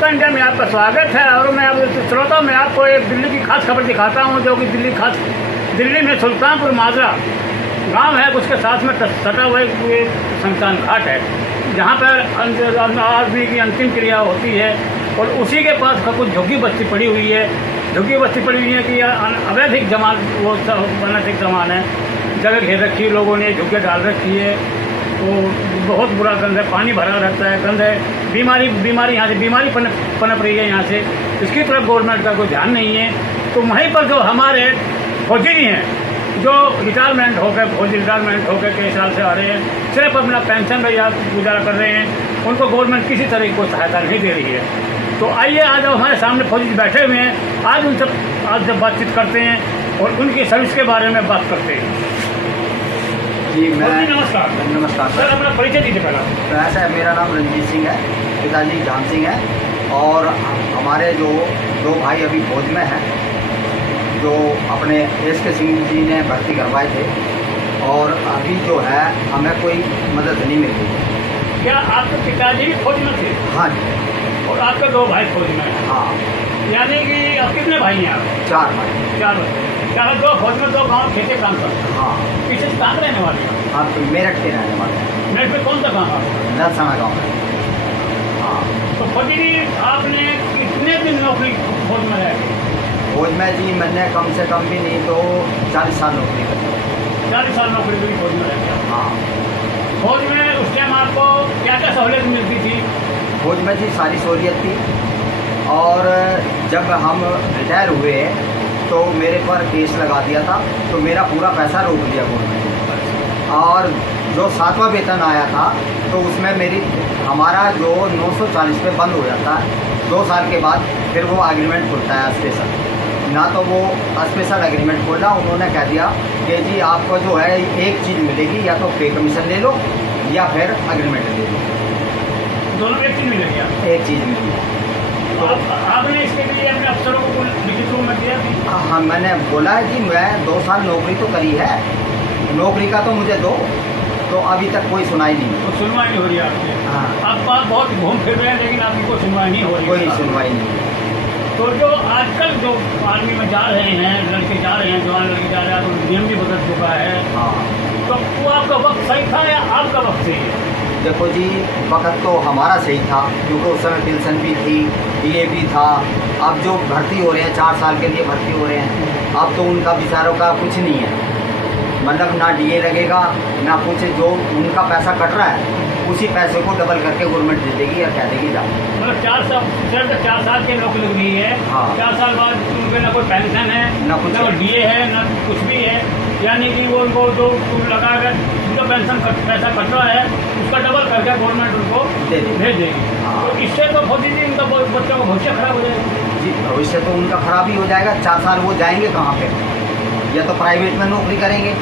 नमस्कार इंडिया में आपका स्वागत है। और मैं अब श्रोता में आपको एक दिल्ली की खास खबर दिखाता हूं, जो कि दिल्ली में सुल्तानपुर माजरा गांव है, उसके साथ में सटा हुआ एक शमशान घाट है, जहां पर आदमी की अंतिम क्रिया होती है। और उसी के पास कुछ झुग्गी बस्ती पड़ी हुई है। झुग्गी बस्ती पड़ी हुई है कि अवैधिक जमान, वो अनैतिक जमान है। जगह घेर रखी है, लोगों ने झुग्गे डाल रखी है। वो बहुत बुरा गंद है, पानी भरा रहता है, गंद है, बीमारी यहाँ से बीमारी पनप रही है यहाँ से। इसकी तरफ गवर्नमेंट का कोई ध्यान नहीं है। तो वहीं पर जो हमारे फौजी हैं, जो रिटायरमेंट होकर कई साल से आ रहे हैं, सिर्फ अपना पेंशन में या गुजारा कर रहे हैं, उनको गवर्नमेंट किसी तरह की कोई सहायता नहीं दे रही है। तो आइए, आज हमारे सामने फौजी बैठे हुए हैं, आज उनसे जब बातचीत करते हैं और उनकी सर्विस के बारे में बात करते हैं। जी मैं नमस्कार सर, अपना परिचय दीजिए पहला। तो ऐसा है, मेरा नाम रंजीत सिंह है, पिताजी जान सिंह है, और हमारे जो दो भाई अभी फौज में हैं, जो अपने एस.के. सिंह जी ने भर्ती करवाए थे, और अभी जो है हमें कोई मदद नहीं मिल रही। क्या आपके पिताजी भी फौज में थे? हाँ जी। और आपके दो भाई फौज में हैं? हाँ। यानी कि आप कितने भाई हैं आप? 4 भाई। 4 भाई। क्या दो फौज में, दो गाँव खेते काम करते हैं? हाँ। पीछे से कहाँ रहने वाले हैं? आप तो मेरठ के रहने वाले हैं। मेरठ में कौन सा गाँव है? नरसना गाँव है। हाँ। तो फौजी जी, आपने कितने दिन नौकरी फौज में रह? फौज में जी मैंने कम से कम भी नहीं तो 40 साल नौकरी करी। 40 साल नौकरी करी फौज में रह गया। हाँ। फौज में उस टाइम आपको क्या क्या सहूलियत मिलती थी? फौज में जी सारी सहूलियत थी, और जब हम रिटायर हुए तो मेरे पर केस लगा दिया था, तो मेरा पूरा पैसा रोक दिया गवर्नमेंट। और जो 7वां वेतन आया था, तो उसमें हमारा जो 940 पे बंद हो जाता है 2 साल के बाद। फिर वो एग्रीमेंट खुलता है स्पेशल, ना तो वो स्पेशल एग्रीमेंट खोला, उन्होंने कह दिया कि जी आपको जो है एक चीज़ मिलेगी, या तो पे कमीशन ले लो या फिर एग्रीमेंट ले लो। दोनों एक चीज़ मिलेगी? एक चीज़ मिलेगी। तो आपने इसके लिए अपने अफसरों को लिखित रूप में दिया? हाँ, मैंने बोला है कि मैं 2 साल नौकरी तो करी है, नौकरी का तो मुझे दो। तो अभी तक कोई सुनाई नहीं। तो सुनवाई नहीं हो रही है आपकी? हाँ। आप बहुत घूम फिर रहे हैं, लेकिन आपकी कोई सुनवाई नहीं हो रही? कोई सुनवाई नहीं। तो जो आजकल जो आर्मी में जा रहे हैं, लड़के जा रहे हैं, जवान लड़के जा रहे हैं, तो नियम भी बदल चुका है। हाँ। तो वो आपका वक्त सही था या आपका वक्त सही है? देखो जी, वक्त तो हमारा सही था, क्योंकि उस समय पेंशन भी थी, डीए भी था। अब जो भर्ती हो रहे हैं 4 साल के लिए भर्ती हो रहे हैं, अब तो उनका बेचारों का कुछ नहीं है। मतलब ना डीए लगेगा ना कुछ, जो उनका पैसा कट रहा है उसी पैसे को डबल करके गवर्नमेंट दे देगी या कह देगी जा। मतलब 4 साल की नौकरी लग रही है। हाँ। 4 साल बाद उनके ना कोई पेंशन है, ना कुछ, ना डीए है, ना कुछ भी है। यानी कि वो उनको जो लगा कर जो पेंशन पैसा कट रहा है, उसका डबल करके गवर्नमेंट उनको भेज देगी। हाँ। तो इससे तो फौजी जी, इनका बच्चों का भविष्य खराब हो जाएगा। जी, भविष्य तो उनका खराब ही हो जाएगा। 4 साल वो जाएंगे कहाँ पे? या तो प्राइवेट में नौकरी करेंगे।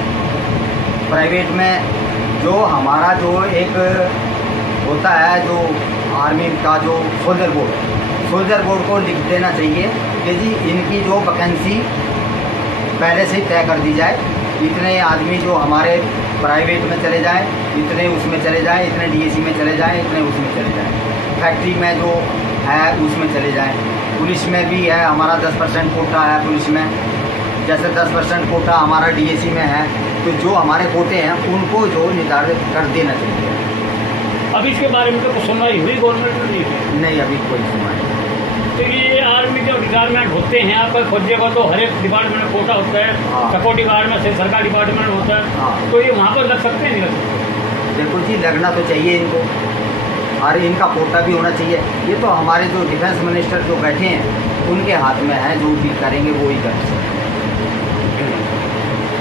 प्राइवेट में जो हमारा जो एक होता है, जो आर्मी का जो सोल्जर बोर्ड को लिख देना चाहिए कि जी इनकी जो वैकेंसी पहले से ही तय कर दी जाए। इतने आदमी जो हमारे प्राइवेट में चले जाएं, इतने उसमें चले जाएं, इतने डीएसी में चले जाएं, इतने उसमें चले जाएं। फैक्ट्री में जो है उसमें चले जाएं। पुलिस में भी है हमारा 10% कोटा है पुलिस में। जैसे 10% कोटा हमारा डीएसी में है, तो जो हमारे कोटे हैं उनको जो निर्धारित कर देना चाहिए। अभी इसके बारे में तो कुछ सुनवाई हुई गवर्नमेंट में? नहीं, अभी कोई सुनवाई। तो ये आर्मी जो रिटायरमेंट होते हैं, आपका फौजी का तो हर एक डिपार्टमेंट में कोटा होता है। हाँ। सपोर्ट डिपार्टमेंट से सरकारी डिपार्टमेंट होता है। हाँ। तो ये वहाँ पर लग सकते हैं, नहीं लग सकते? देखो जी, लगना तो चाहिए इनको, और इनका कोटा भी होना चाहिए। ये तो हमारे जो डिफेंस मिनिस्टर जो बैठे हैं उनके हाथ में है, जो भी करेंगे वो ही कर सकते हैं।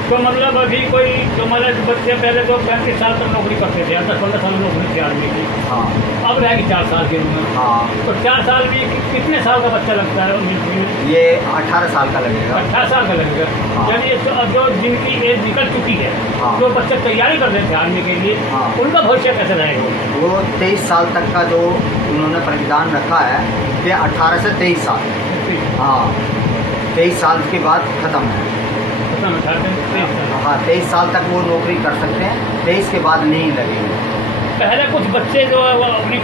तो मतलब अभी कोई जो मतलब बच्चे पहले तो 35 साल तक नौकरी करते थे, 10-15 साल नौकरी थी आर्मी की। हाँ। अब रहेगी 4 साल की उम्र। हाँ। तो 4 साल भी कितने साल का बच्चा लगता है मिलिट्री में? ये 18 साल का लगेगा। 18 साल का लगेगा। हाँ। यानी जो जिनकी एज निकल चुकी है, हाँ। जो बच्चे तैयारी कर रहे थे आर्मी के लिए, हाँ। उनका भविष्य कैसे रहेगा? वो 23 साल तक का जो उन्होंने प्रावधान रखा है कि 18 से 23 साल। हाँ, 23 साल के बाद ख़त्म है। हाँ, 23 साल तक वो नौकरी कर सकते हैं, 23 के बाद नहीं लगेंगे। पहले कुछ बच्चे जो है वो अपनी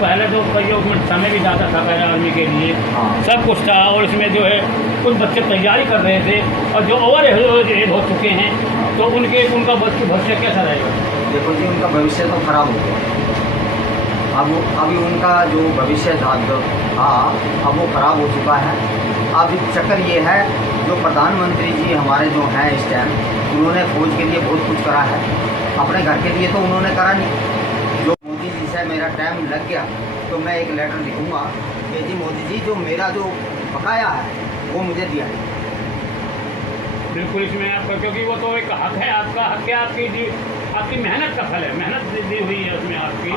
पहले जो कई उसमें समय भी ज़्यादा था पहले आर्मी के लिए, हाँ। सब कुछ था, और इसमें जो है कुछ बच्चे तैयारी कर रहे थे, और जो ओवर एज हो चुके हैं तो उनका भविष्य कैसा रहेगा? देखो जी, उनका भविष्य तो खराब हो गया। अभी उनका जो भविष्य था अब वो खराब हो चुका है। अब चक्कर ये है, जो प्रधानमंत्री जी हमारे जो हैं इस टाइम, उन्होंने फौज के लिए बहुत कुछ करा है, अपने घर के लिए तो उन्होंने करा नहीं। जो मोदी जी से मेरा टाइम लग गया तो मैं एक लेटर लिखूँगा कि जी मोदी जी, जो मेरा जो बकाया है वो मुझे दिया है। बिल्कुल, इसमें आपका, क्योंकि वो तो एक हक है, आपका हक है, आपकी मेहनत का फल है, मेहनत दी हुई है उसमें आपकी।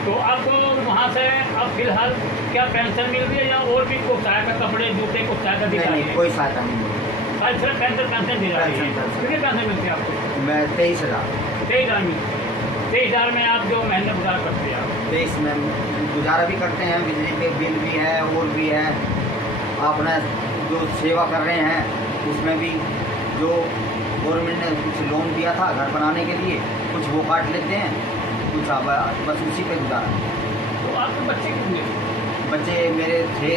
तो आपको वहाँ से अब फिलहाल क्या पेंशन मिल रही है, या और भी कुछ सहायता, कपड़े जूते कुछ सहायता दी जा रही है? कोई सहायता नहीं मिली। सिर्फ पेंशन दी जा रही है। कितनी पेंशन मिलती है आपको? मैं 23,000। 23,000 मिलती है। 23,000 में आप जो मेहनत गुजार करते हैं आप? 23 में गुजारा भी करते हैं, बिजली पे बिल भी है और भी है, अपना जो सेवा कर रहे हैं उसमें भी जो गवर्नमेंट ने कुछ लोन दिया था घर बनाने के लिए, कुछ वो काट लेते हैं, कुछ बस उसी पे गुजारा। तो आपके बच्चे कितने? बच्चे मेरे थे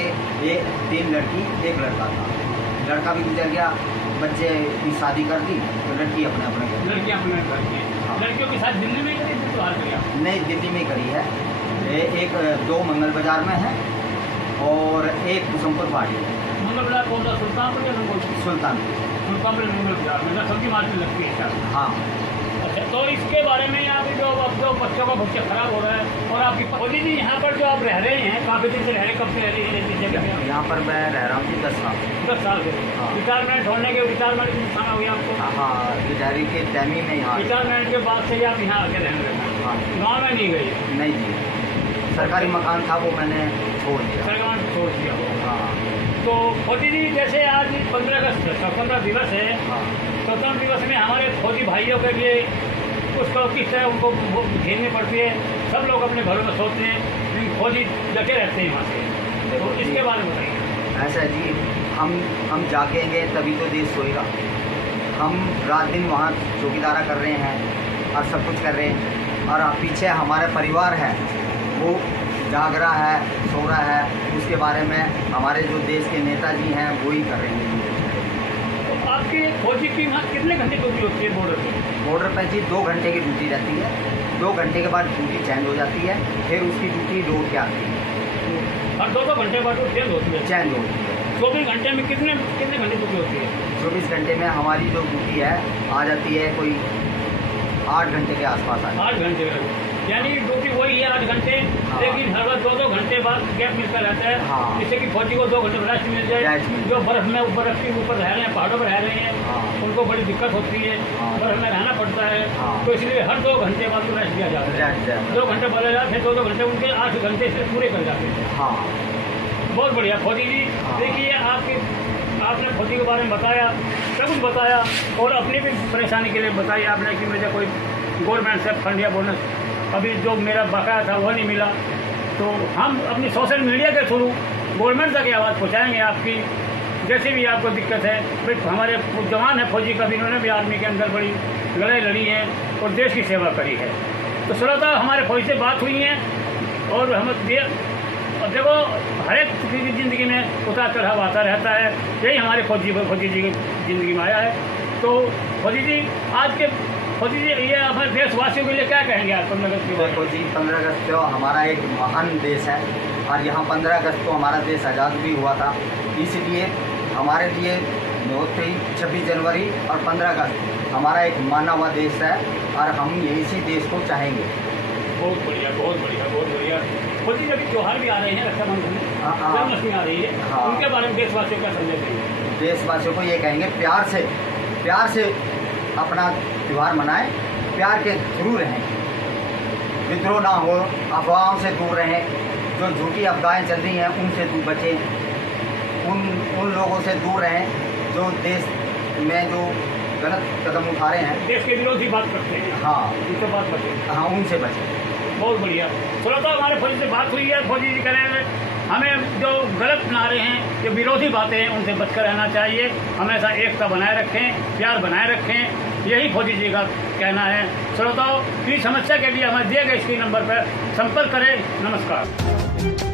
3 लड़की 1 लड़का था। लड़का भी गुजर गया, बच्चे की शादी कर दी तो लड़की अपने अपने घर। लड़कियाँ अपने घर की हैं। लड़कियों के साथ दिल्ली में ही करी थी, तो हाल करिए? नहीं, दिल्ली में करी है। एक 2 मंगल बाजार में है और एक कुसुमपुर पहाड़ी है। मंगल बाजार कौन सा, सुल्तानपुर या सुल्तानपुर? सुल्तानपुर मंगल बाजार में सब्जी मार्केट लगती है शायद। हाँ। अच्छा, तो इसके बारे में आप जो बच्चों का भविष्य खराब हो रहा है, और आपकी फौजी जी यहाँ पर जो आप रह रहे हैं, काफ़ी दिन से रह रहे, कब से रह रही है जगह में? यहाँ पर मैं रह रहा हूँ जी 10 साल। 10 साल से। हाँ। रिटायरमेंट होने के रिटायरमेंट की समय हो गया आपको? हाँ, रिटायरी के टाइम ही में यहाँ। रिटायरमेंट के बाद से ही आप यहाँ आके रहने लगे? हाँ। गाँव में नहीं गई? नहीं जी, सरकारी मकान था वो मैंने छोड़ दिया। सरकार छोड़ दिया हो? हाँ। तो फौजी जी, जैसे आज 15 अगस्त स्वतंत्रता दिवस है, हाँ। स्वतंत्र दिवस में हमारे फौजी भाइयों के लिए उसका किस तरह उनको झेलनी पड़ती है, सब लोग अपने घरों में सोचते हैं, लेकिन फौजी डटे रहते हैं वहाँ से, तो इसके बारे में बताइए। ऐसा जी, हम जागेंगे तभी तो देश सोएगा। हम रात दिन वहाँ चौकीदारा कर रहे हैं और सब कुछ कर रहे हैं, और पीछे हमारा परिवार है वो जाग रहा है, सो रहा है, उसके बारे में हमारे जो देश के नेताजी हैं वो ही कर रहे हैं। तो आपकी फौजी की वहाँ कितने घंटे ड्यूटी होती है बॉर्डर पर? बॉर्डर पर जी 2 घंटे की ड्यूटी रहती है। 2 घंटे के बाद ड्यूटी चेंज हो जाती है, फिर उसकी ड्यूटी रोड के आती है। हर 2 घंटे बाद वो चेंज होती है? चेंज होती है। 24 घंटे में कितने घंटे ड्यूटी होती है? 24 घंटे में हमारी जो ड्यूटी है आ जाती है कोई 8 घंटे के आसपास आ 8 घंटे का, यानी ड्यूटी वही है 8 घंटे, हाँ। लेकिन हर बार 2 घंटे बाद गैप मिलता रहता है, हाँ। जिससे कि फौजी को 2 घंटे रेस्ट मिल जाए। रेस्ट मिल जो बर्फ में बर्फ के ऊपर रह रहे हैं, पहाड़ों पर रह रहे हैं, हाँ। उनको बड़ी दिक्कत होती है, हाँ। बर्फ में रहना पड़ता है, हाँ। तो इसलिए हर 2 घंटे बाद तो रेस्ट दिया जाता है। जाए। 2 घंटे बदल जाते हैं, 2 घंटे उनके 8 घंटे से पूरे कर जाते हैं। हाँ। बहुत बढ़िया फौजी जी। हाँ। देखिए, आपने फौजी के बारे में बताया, सब कुछ बताया, और अपनी भी परेशानी के लिए बताई आपने कि मुझे कोई गवर्नमेंट से फंड या बोनस अभी जो मेरा बकाया था वो नहीं मिला। तो हम अपनी सोशल मीडिया के थ्रू गवर्नमेंट तक ये आवाज़ पहुँचाएँगे आपकी, जैसे भी आपको दिक्कत है। भाई हमारे जवान हैं फौजी का भी, इन्होंने भी आर्मी के अंदर बड़ी लड़ाई लड़ी है और देश की सेवा करी है। तो श्रोता, हमारे फौजी से बात हुई है, और हम देखो हर एक की ज़िंदगी में उतार चढ़ाव आता रहता है, यही हमारे फौजी जी की ज़िंदगी में आया है। तो फौजी जी, आज के फौजी जी ये हमारे देशवासियों के लिए क्या कहेंगे आप 15 अगस्त के बारे में? देखो जी, 15 अगस्त तो हमारा एक महान देश है, और यहाँ 15 अगस्त को हमारा देश आज़ाद भी हुआ था, इसलिए हमारे लिए बहुत ही 26 जनवरी और 15 अगस्त हमारा एक माना हुआ देश है, और हम इसी देश को चाहेंगे। बहुत बढ़िया, बहुत बढ़िया, बहुत बढ़िया। फौजी जब त्यौहार भी आ रहे हैं, रक्षाबंधन, हाँ। जन्माष्टमी आ रही है, हाँ। उनके बारे में देशवासियों का संदेश देंगे? देशवासियों को ये कहेंगे, प्यार से अपना त्यौहार मनाएं, प्यार के थ्रू रहें, विद्रोह ना हो, अफवाहों से दूर रहें, जो झूठी अफवाहें चल रही हैं उनसे दूर बचें, उन लोगों से दूर रहें जो देश में जो गलत कदम उठा रहे हैं, देश के विरोधी बात करते हैं। हाँ, उनसे बात बचें। हाँ, उनसे बचें। बहुत बढ़िया। श्रोता, हमारे फौजी से बात हुई है, फौजी जी कह रहे हैं हमें जो गलत नारे हैं, जो विरोधी बातें हैं, उनसे बचकर रहना चाहिए, हमेशा एकता बनाए रखें, प्यार बनाए रखें, यही फौजी जी का कहना है। श्रोताओं की समस्या के लिए हमें दिए गए स्क्रीन नंबर पर संपर्क करें। नमस्कार।